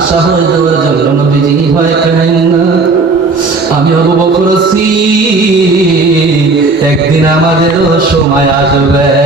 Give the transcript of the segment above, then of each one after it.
সাহস দেওয়ার জন্য নবীজি ভয় না। আমি আবু বকর একদিন আমাদেরও সময় আসবে।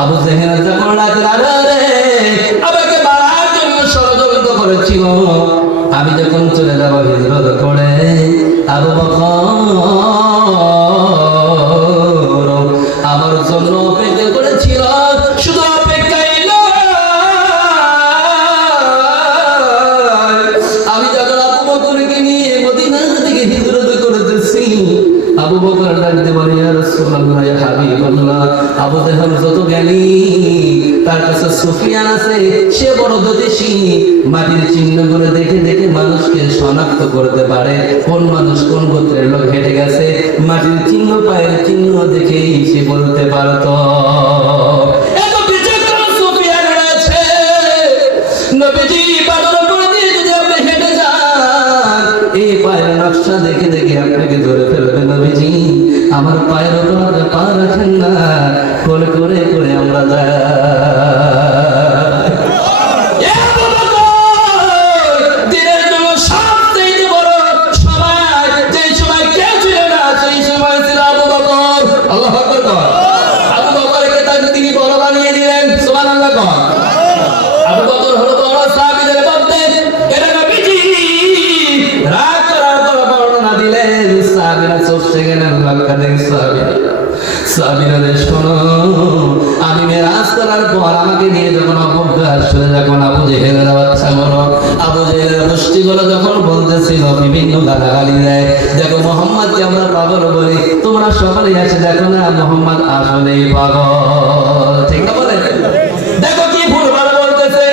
আবু জেহেল যখন ডাকে আরে রে আমাকে মারার জন্য ষড়যন্ত্র করেছিল, আমি যখন চলে যাব হিজরত করে, আবু বকর আবু বকর ডাকতে বলে ইয়া রাসূলুল্লাহ, ইয়া হাবিবাল্লাহ। আবু জাহল যত জ্ঞানী, তার কাছে সুফিয়ান আছে, সে বড় জ্যোতিষী। মাটির চিহ্নগুলো দেখে দেখে মানুষকে শনাক্ত করতে পারে, কোন মানুষ কোন গোত্রের লোক হেঁটে গেছে। মাটির চিহ্ন, পায়ের চিহ্ন দেখেই সে বলতে পারতো। মোহাম্মদকে আমরা পাগল বলি তোমরা সবাই আছে দেখো না মোহাম্মদ আসলেই পাগল। ঠিক না বলে? দেখো কি ভুল ভালো বলতেছে।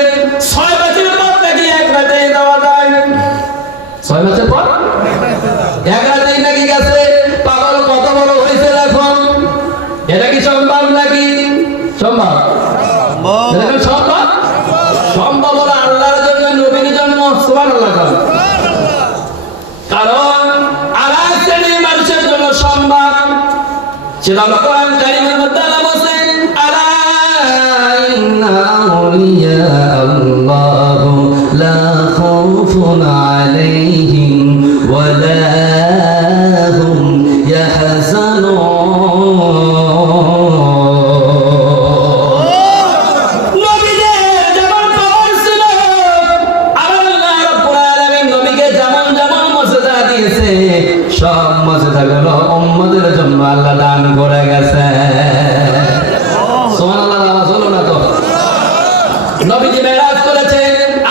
ছয় বছর পর নাকি এক রাতে যাওয়া যায়। ছয় বছর পর? এক রাতেই নাকি গেছে। পাগল কত বড় হয়েছে এখন? এটা কি সম্ভব নাকি? সম্ভব? সম্ভব। সম্ভব? হলো আল্লাহর জন্য নবীর জন্য সুবহানাল্লাহ কর। কারণ আল্লাহ শ্রেণির সম্ভব সেটা কোরআন কারীমের মধ্যে বলেন আলা ইন্না আউলিয়া আল্লাহ লা খাউফুন সব মর্যাদাগুলো উম্মতের জন্য আল্লাহ দান করে গেছে। সুবহানাল্লাহ আওয়াজ হলো না তো? নবীজি মেরাজ করেছে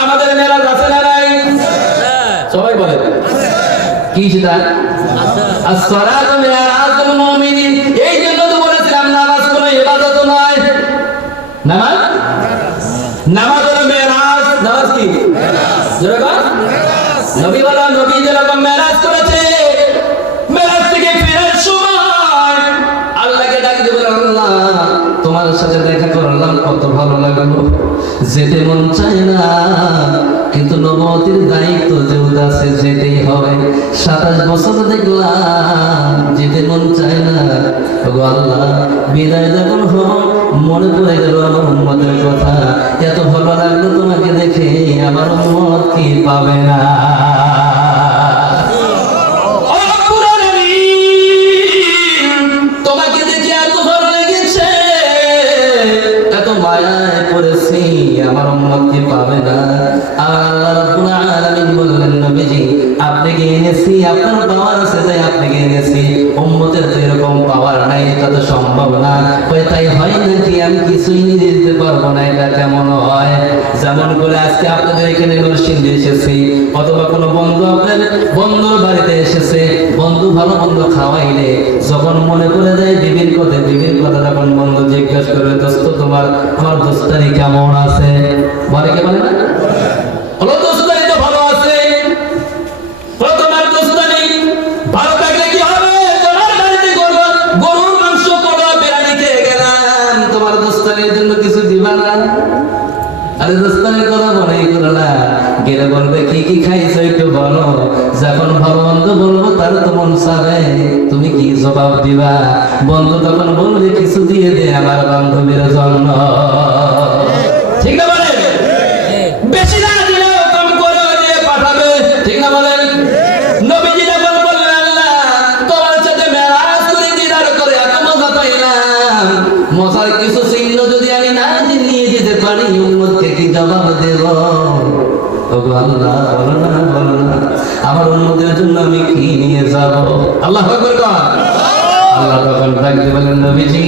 আমাদের মেরাজ আছে না নাই? সবাই বলে কি সেটা? আসসালাতু মিরাজুল মুমিনিন। এই জন্য তো বলেছিলাম নামাজ কোনো ইবাদত নয়। নামাজ? নামাজ হলো মেরাজ। নামাজ কি? নবী বলা তোমার সাথে দেখা করলাম, কত ভালো লাগল। যেতে মন চায় না, কিন্তু নবতির দায়িত্ব যেহেতু আছে যেতেই হবে সাতাশ বছর দেখলাম, যেতে মন চায় না। ওগো আল্লাহ, বিদায় যখন হো মনে পড়ে গেল আমার উম্মতের কথা। এত ভালো লাগল তোমাকে দেখে, আমার উম্মত কি পাবে না? গেছি, আপনার পাওয়ার আছে তাই আপনি গিয়ে গেছি। উম্মতের তো এরকম পাওয়ার নাই এটা তো সম্ভব না। হয়ে তাই হয় নাকি আমি কিছুই নিয়ে যেতে পারব না, এটা কেমন হয়? যেমন করে আজকে আপনাদের এখানে নরসিংদী এসেছি, অথবা কোনো বন্ধু আপনার বন্ধুর বাড়িতে এসেছে, বন্ধু ভালো বন্ধু খাওয়াইলে, যখন মনে করে যায় বিভিন্ন কথে বিভিন্ন কথা যখন বন্ধু জিজ্ঞাসা করবে, দোস্ত, তোমার, আমার দোস্তারি কেমন আছে? বলে কে বলে না? কিছু আরে দোস্তানি মনেই করো না। গেলে বলবে, কি কি খাইছো একটু বলো। যখন ভগবন্ত বলব, তার তো মন চাবে তুমি কি জবাব দিবা? বন্ধু তখন বলবে, কিছু দিয়ে দে আমার বান্ধবীর জন্য। আল্লাহ আল্লাহ তখন ডাকতে বলেন নবীজি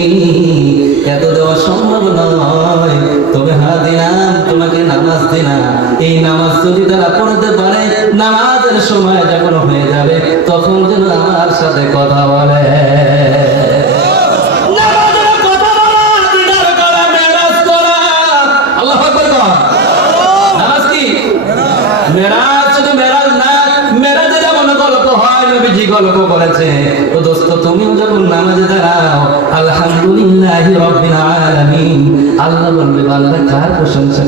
এত দেওয়া সম্ভব নয়। তবে হা দিলাম, তোমাকে নামাজ দিলাম। এই নামাজ যদি তারা পড়তে পারে, নামাজের সময় যখন হয়ে যাবে, তখন যেন আমার সাথে কথা বলে।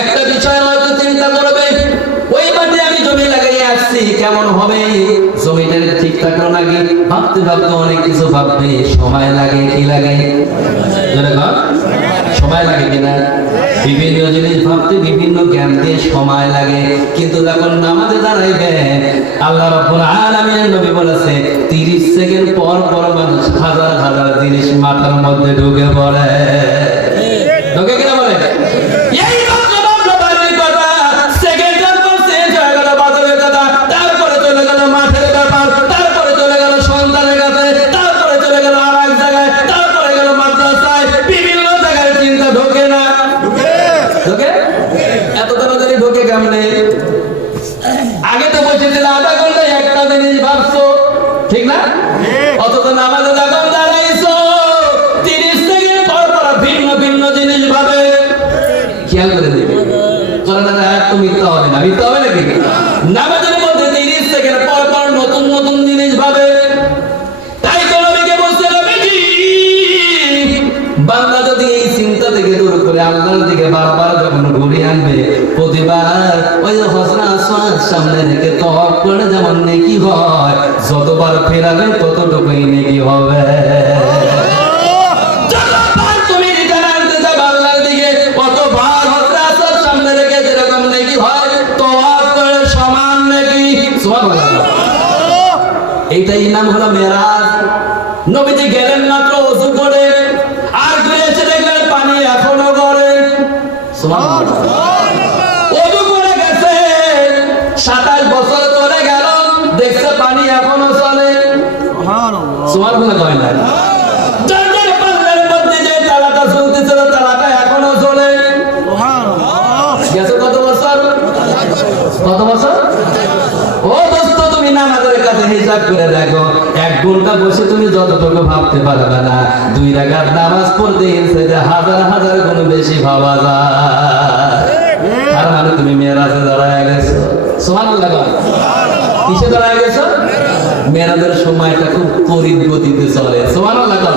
একটা বিষয় হয়তো চিন্তা করবে, ওই মাঠে আমি জমি লাগাই আসছি, কেমন হবে? জমিটা ঠিক থাকল নাকি? ভাবতে ভাবতে অনেক কিছু ভাববে, সময় লাগে কি লাগে? সময় লাগে কিনা? বিভিন্ন জিনিস ভাবতে, বিভিন্ন জ্ঞান দিয়ে সময় লাগে। কিন্তু যখন নামাজে দাঁড়াইবে, আল্লাহ রাব্বুল আলামিনের নবী বলেছে 30 সেকেন্ড পর পর মানুষ হাজার হাজার জিনিস মাথার মধ্যে ঢুকে পড়ে। করে দিকে বারবার যখন ঘুরে আনবে, প্রতিবার ওই হসনা আসওয়াদ সামনে রেখে তওয়াব করে যেমন নেকি হয়, যতবার ফেরাবে ততটুকুই নেকি হবে। এইটাই নাম হলো মেরাজ। নবীজি গেলেন মাত্র ওযু করে গেছে সাতাশ বছর চলে গেল দেখছে পানি এখনও চলে। সুবহানাল্লাহ। কয় না? কত বছর? কত বছর? ও দোস্ত তুমি নামাজের কাছে হিসাব করে দেখো। ঘণ্টা বসে তুমি যতটুকু ভাবতে পারবে না। দুই রাগার নামাজ পড়তে গেছে হাজার হাজার গুণ বেশি ভাবা যায়। আর মানে তুমি মেয়েরাজে দাঁড়ায় গেছো। সোহান। কিসে দাঁড়ায় গেছো? মেয়েরাজের সময়টা খুব করিব গতিতে চলে। সোহান কর।